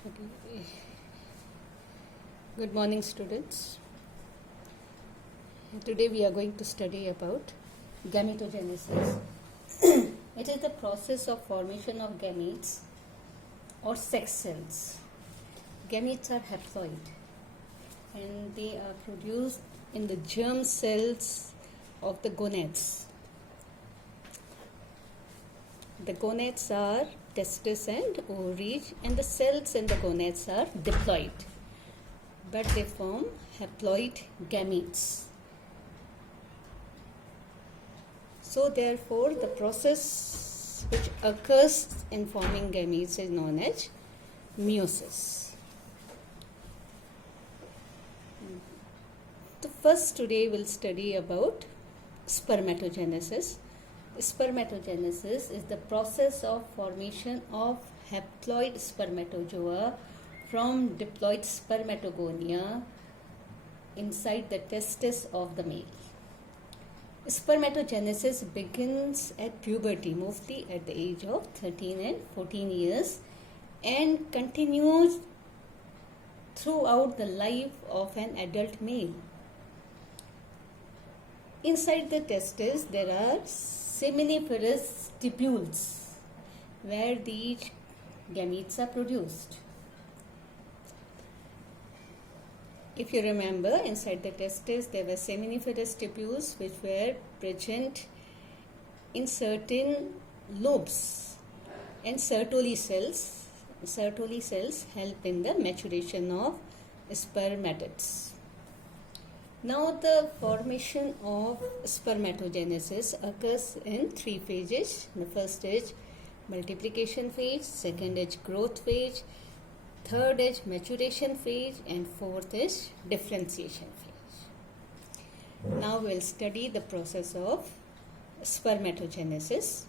Okay. Good morning, students. Today we are going to study about gametogenesis. It is the process of formation of gametes or sex cells. Gametes are haploid and they are produced in the germ cells of the gonads. The gonads are testis and ovaries, and the cells in the gonads are diploid, but they form haploid gametes. So therefore the process which occurs in forming gametes is known as meiosis. The first today we'll study about spermatogenesis. Spermatogenesis is the process of formation of haploid spermatozoa from diploid spermatogonia inside the testis of the male. Spermatogenesis begins at puberty, mostly at the age of 13 and 14 years, and continues throughout the life of an adult male. Inside the testis there are seminiferous stipules where these gametes are produced. If you remember, inside the testis there were seminiferous stipules which were present in certain lobes, and Sertoli cells help in the maturation of spermatids. Now the formation of spermatogenesis occurs in three phases. The first is multiplication phase, second is growth phase, third is maturation phase, and fourth is differentiation phase. Now we'll study the process of spermatogenesis.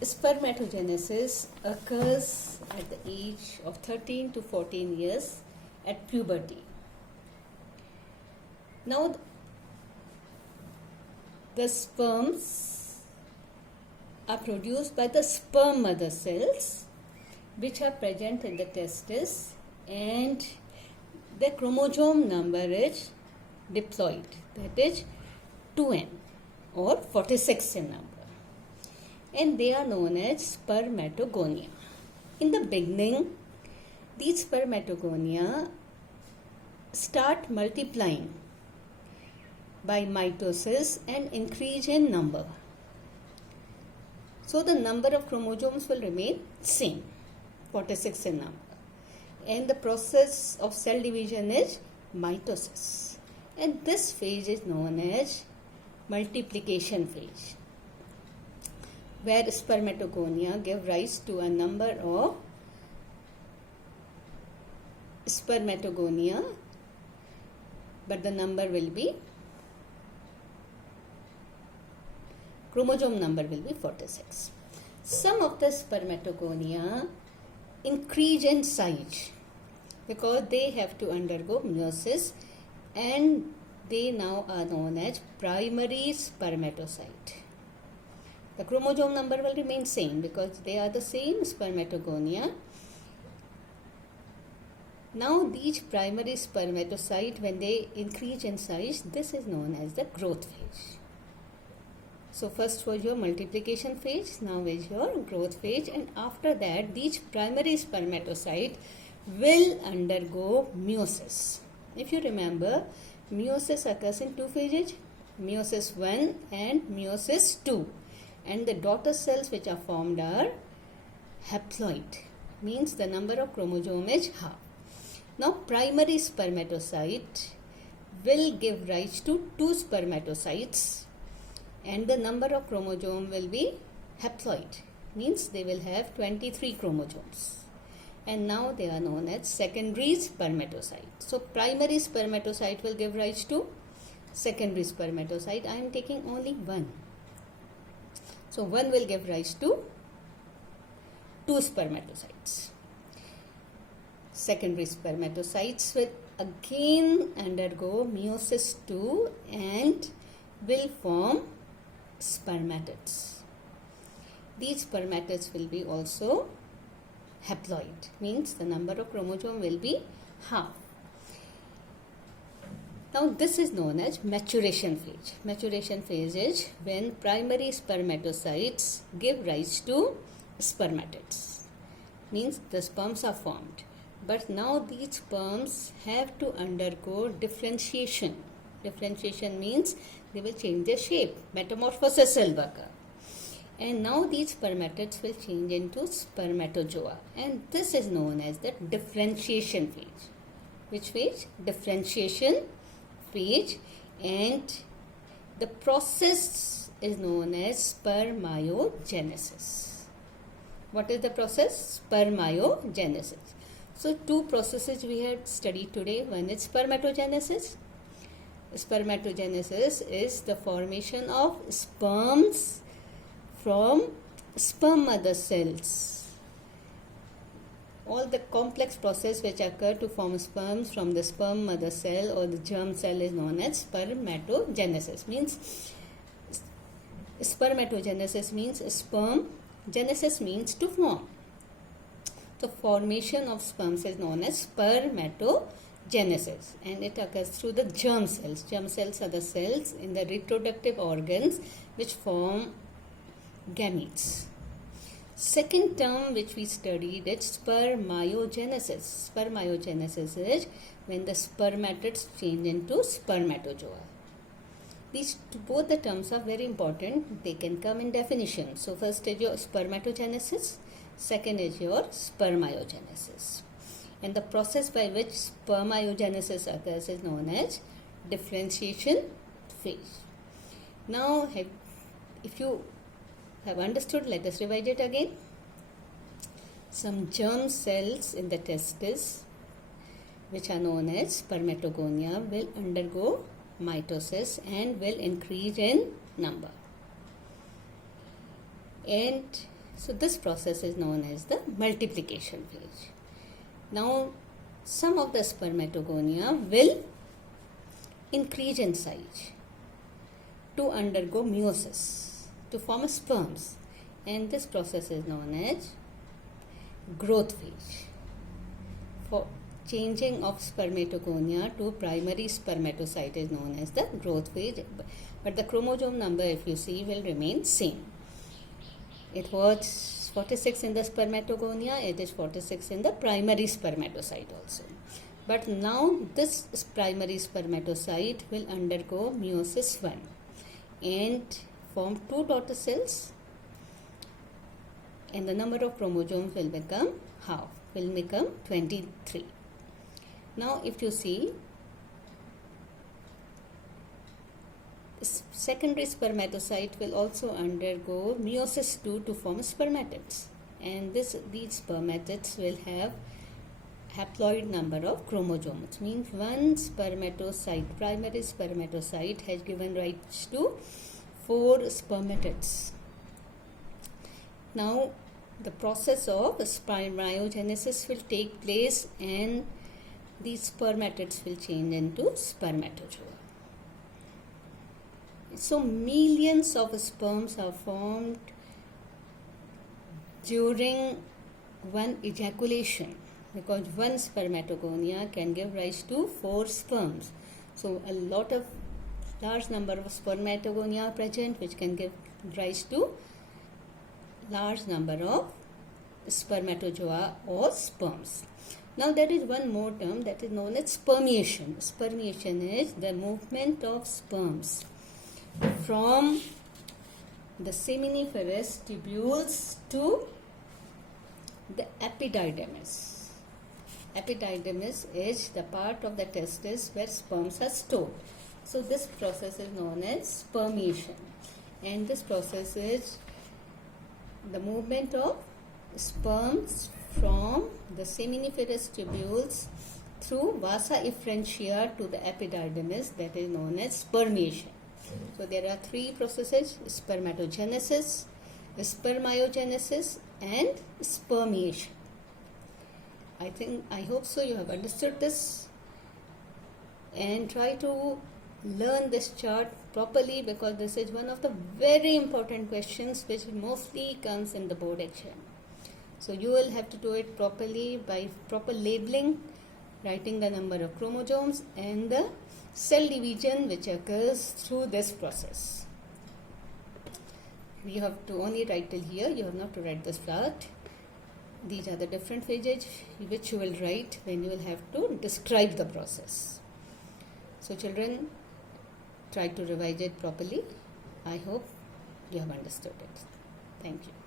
Spermatogenesis occurs at the age of 13 to 14 years at puberty. Now the sperms are produced by the sperm mother cells which are present in the testis, and the chromosome number is diploid, that is 2n or 46 in number, and they are known as spermatogonia. In the beginning, these spermatogonia start multiplying by mitosis and increase in number. So the number of chromosomes will remain same, 46 in number, and the process of cell division is mitosis, and this phase is known as multiplication phase, where spermatogonia give rise to a number of spermatogonia, but the number will be, chromosome number will be 46. Some of the spermatogonia increase in size because they have to undergo meiosis, and they now are known as primary spermatocyte. The chromosome number will remain same because they are the same spermatogonia. Now these primary spermatocyte, when they increase in size, this is known as the growth phase. So first was your multiplication phase, now is your growth phase, and after that these primary spermatocyte will undergo meiosis. If you remember, meiosis occurs in two phases, meiosis 1 and meiosis 2, and the daughter cells which are formed are haploid, means the number of chromosome is half. Now primary spermatocyte will give rise to two spermatocytes, and the number of chromosome will be haploid, means they will have 23 chromosomes, and now they are known as secondary spermatocyte. So primary spermatocyte will give rise to secondary spermatocyte. I am taking only one. So one will give rise to two spermatocytes. Secondary spermatocytes will again undergo meiosis 2 and will form spermatids. These spermatids will be also haploid, means the number of chromosome will be half. Now this is known as maturation phase. Maturation phase is when primary spermatocytes give rise to spermatids, means the sperms are formed. But now these sperms have to undergo differentiation. Differentiation means they will change their shape. Metamorphosis will occur. And now these spermatids will change into spermatozoa. And this is known as the differentiation phase. Which phase? Differentiation phase. And the process is known as spermiogenesis. What is the process? Spermiogenesis. So two processes we had studied today. One is spermatogenesis. Spermatogenesis is the formation of sperms from sperm mother cells. All the complex process which occur to form sperms from the sperm mother cell or the germ cell is known as spermatogenesis. Means spermatogenesis means sperm, genesis means to form. The formation of sperms is known as spermatogenesis, and it occurs through the germ cells. Germ cells are the cells in the reproductive organs which form gametes. Second term which we studied is spermiogenesis. Spermiogenesis is when the spermatids change into spermatozoa. These both the terms are very important. They can come in definition. So first is your spermatogenesis. Second is your spermiogenesis. And the process by which spermiogenesis occurs is known as differentiation phase. Now, if you have understood, let us revise it again. Some germ cells in the testis, which are known as spermatogonia, will undergo mitosis and will increase in number. And so this process is known as the multiplication phase. Now, some of the spermatogonia will increase in size to undergo meiosis, to form sperms, and this process is known as growth phase. For changing of spermatogonia to primary spermatocyte is known as the growth phase, but the chromosome number, if you see, will remain same. It was 46 in the spermatogonia, it is 46 in the primary spermatocyte also. But now this primary spermatocyte will undergo meiosis 1 and form two daughter cells, and the number of chromosomes will become half, will become 23. Now if you see, secondary spermatocyte will also undergo meiosis 2 to form spermatids, and these spermatids will have haploid number of chromosomes, means one spermatocyte, primary spermatocyte, has given rise to 4 spermatids. Now the process of spermiogenesis will take place and these spermatids will change into spermatozoa. So millions of sperms are formed during one ejaculation, because one spermatogonia can give rise to 4 sperms. So a large number of spermatogonia are present which can give rise to large number of spermatozoa or sperms. Now there is one more term that is known as spermiation. Spermiation is the movement of sperms from the seminiferous tubules to the epididymis. Epididymis is the part of the testis where sperms are stored. So this process is known as spermiation, and this process is the movement of sperms from the seminiferous tubules through vasa efferentia to the epididymis, that is known as spermiation. So there are 3 processes: spermatogenesis, spermiogenesis and spermiation. I hope so you have understood this, and try to learn this chart properly, because this is one of the very important questions which mostly comes in the board exam. So you will have to do it properly by proper labeling, writing the number of chromosomes and the cell division which occurs through this process. You have to only write till here, you have not to write this part. These are the different phases which you will write when you will have to describe the process. So children, try to revise it properly. I hope you have understood it. Thank you.